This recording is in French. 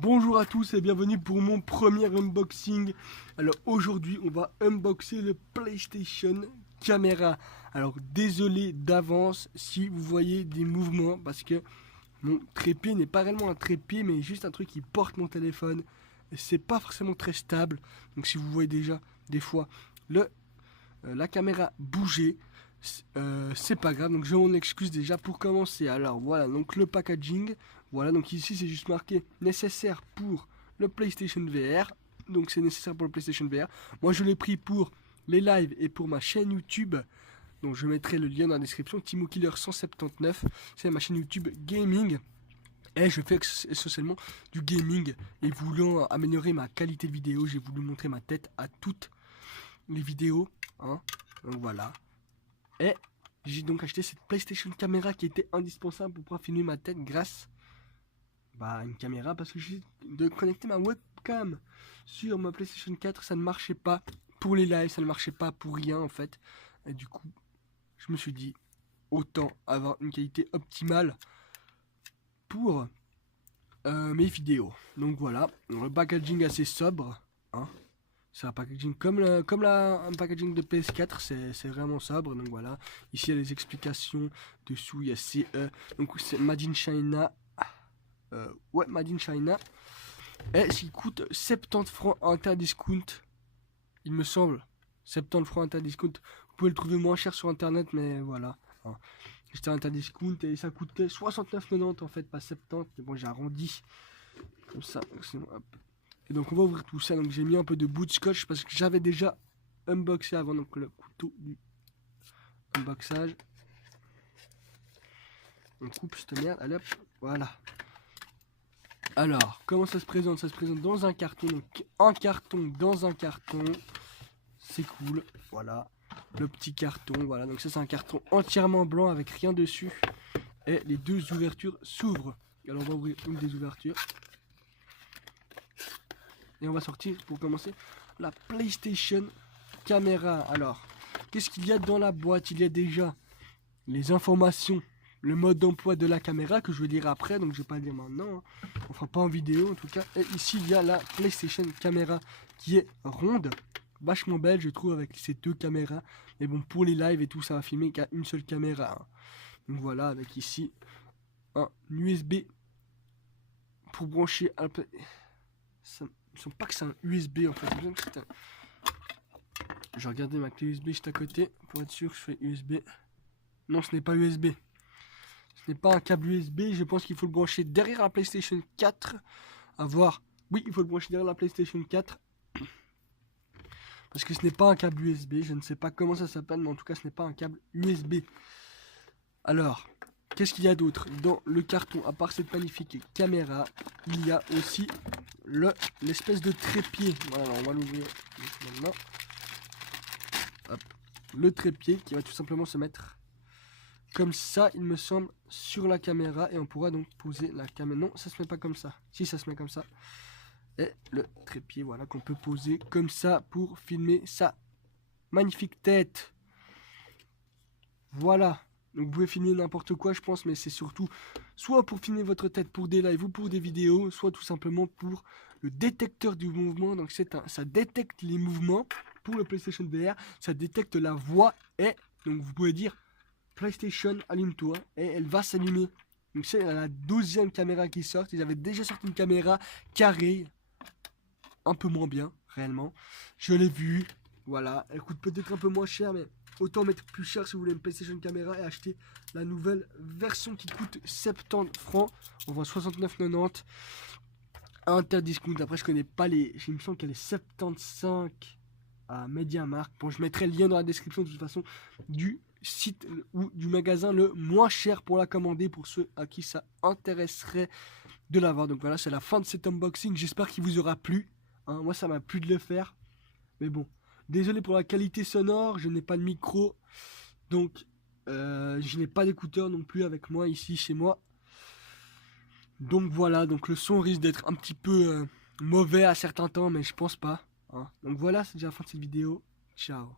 Bonjour à tous et bienvenue pour mon premier unboxing. Alors aujourd'hui on va unboxer le PlayStation Camera. Alors désolé d'avance si vous voyez des mouvements parce que mon trépied n'est pas réellement un trépied mais juste un truc qui porte mon téléphone. Et c'est pas forcément très stable. Donc si vous voyez déjà des fois la caméra bouger, c'est pas grave. Donc je m'en excuse déjà pour commencer. Alors voilà, donc le packaging. Voilà, donc ici c'est juste marqué nécessaire pour le PlayStation VR. Donc c'est nécessaire pour le PlayStation VR. Moi je l'ai pris pour les lives et pour ma chaîne YouTube. Donc je mettrai le lien dans la description. Timo Killer 179, c'est ma chaîne YouTube gaming. Et je fais essentiellement du gaming. Et voulant améliorer ma qualité de vidéo, j'ai voulu montrer ma tête à toutes les vidéos. Hein. Donc voilà. Et j'ai donc acheté cette PlayStation Camera qui était indispensable pour pouvoir filmer ma tête grâce à une caméra, parce que j'ai de connecter ma webcam sur ma PlayStation 4, ça ne marchait pas pour les lives, ça ne marchait pas pour rien en fait. Et du coup, je me suis dit autant avoir une qualité optimale pour mes vidéos. Donc voilà, le packaging assez sobre, hein. C'est un packaging un packaging de PS4, c'est vraiment sobre. Donc voilà, ici il y a les explications. Dessous il y a CE, donc c'est Made in China. Ouais, Made in China. Et s'il coûte 70 francs interdiscount, il me semble. 70 francs interdiscount. Vous pouvez le trouver moins cher sur internet, mais voilà. Hein. J'étais interdiscount et ça coûtait 69,90 en fait, pas 70. Mais bon, j'ai arrondi comme ça. Hop. Et donc on va ouvrir tout ça. Donc j'ai mis un peu de bout de scotch parce que j'avais déjà unboxé avant. Donc le couteau du unboxage. On coupe cette merde. Allez hop, voilà. Alors, comment ça se présente? Ça se présente dans un carton. Donc un carton dans un carton. C'est cool. Voilà. Le petit carton. Voilà. Donc ça c'est un carton entièrement blanc avec rien dessus. Et les deux ouvertures s'ouvrent. Alors on va ouvrir une des ouvertures. Et on va sortir pour commencer la PlayStation Camera. Alors, qu'est-ce qu'il y a dans la boîte? Il y a déjà les informations, le mode d'emploi de la caméra que je vais dire après, donc je vais pas le dire maintenant. Hein. On fera pas en vidéo en tout cas. Et ici il y a la PlayStation Camera qui est ronde, vachement belle je trouve avec ces deux caméras. Mais bon, pour les lives et tout, ça va filmer qu'à une seule caméra. Hein. Donc voilà, avec ici un USB pour brancher un peu. Ça ne sens pas que c'est un USB en fait. Je vais regarder ma clé USB juste à côté pour être sûr que je fais USB. Non, ce n'est pas USB. Ce n'est pas un câble USB. Je pense qu'il faut le brancher derrière la PlayStation 4. À voir. Oui, il faut le brancher derrière la PlayStation 4. Parce que ce n'est pas un câble USB. Je ne sais pas comment ça s'appelle, mais en tout cas, ce n'est pas un câble USB. Alors, qu'est-ce qu'il y a d'autre dans le carton? À part cette magnifique caméra, il y a aussi l'espèce de trépied. Voilà, on va l'ouvrir maintenant. Hop. Le trépied qui va tout simplement se mettre comme ça, il me semble, sur la caméra. Et on pourra donc poser la caméra. Non, ça se met pas comme ça. Si, ça se met comme ça. Et le trépied, voilà, qu'on peut poser comme ça pour filmer sa magnifique tête. Voilà. Donc vous pouvez filmer n'importe quoi, je pense, mais c'est surtout soit pour filmer votre tête pour des lives ou pour des vidéos, soit tout simplement pour le détecteur du mouvement. Donc ça détecte les mouvements pour le PlayStation VR, ça détecte la voix et donc vous pouvez dire PlayStation allume-toi et elle va s'allumer. Donc c'est la 12e caméra qui sort. Ils avaient déjà sorti une caméra carrée, un peu moins bien réellement. Je l'ai vue, voilà, elle coûte peut-être un peu moins cher, mais autant mettre plus cher si vous voulez une PlayStation Camera et acheter la nouvelle version qui coûte 70 francs. On voit 69,90 interdiscount. Après, je connais pas les. Il me semble qu'elle est 75 à MediaMarkt. Bon, je mettrai le lien dans la description de toute façon du site ou du magasin le moins cher pour la commander pour ceux à qui ça intéresserait de l'avoir. Donc voilà, c'est la fin de cet unboxing. J'espère qu'il vous aura plu. Hein, moi, ça m'a plu de le faire. Mais bon. Désolé pour la qualité sonore, je n'ai pas de micro, donc je n'ai pas d'écouteurs non plus avec moi ici chez moi. Donc voilà, donc le son risque d'être un petit peu mauvais à certains temps, mais je pense pas. Hein. Donc voilà, c'est déjà la fin de cette vidéo. Ciao.